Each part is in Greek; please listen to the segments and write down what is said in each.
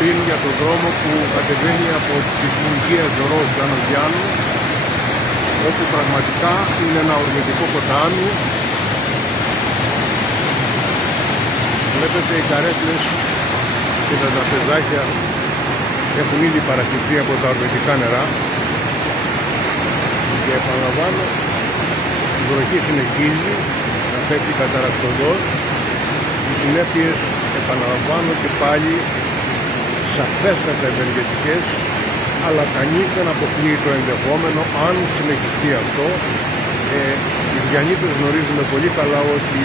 πριν για τον δρόμο που κατεβαίνει από τη Φουγγία Ζωρός Γιάννος Γιάννου, όπου πραγματικά είναι ένα ορμητικό ποτάμι. Βλέπετε οι καρέκλες και τα τραπεζάκια έχουν ήδη παρασυρθεί από τα ορμητικά νερά και επαναλαμβάνω, η βροχή συνεχίζει να πέφτει καταρακτωδώς. Οι συνέπειες, επαναλαμβάνω και πάλι, σαφέστατα ευεργετικές, αλλά κανείς δεν αποκλείει το ενδεχόμενο, αν συνεχιστεί αυτό. Οι Διαννήτες γνωρίζουμε πολύ καλά ότι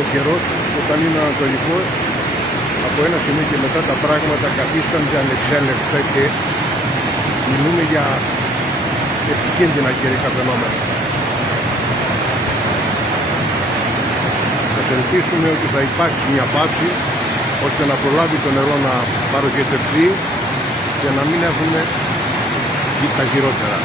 ο καιρός, όταν είναι ανατολικός, από ένα σημείο και μετά τα πράγματα καθίστανται ανεξέλεγκτα και μιλούμε για επικίνδυνα καιρικά φαινόμενα. Ας ελπίσουμε ότι θα υπάρξει μια πάυση ώστε να προλάβει το νερό να παροχετευτεί και να μην έχουμε τα χειρότερα.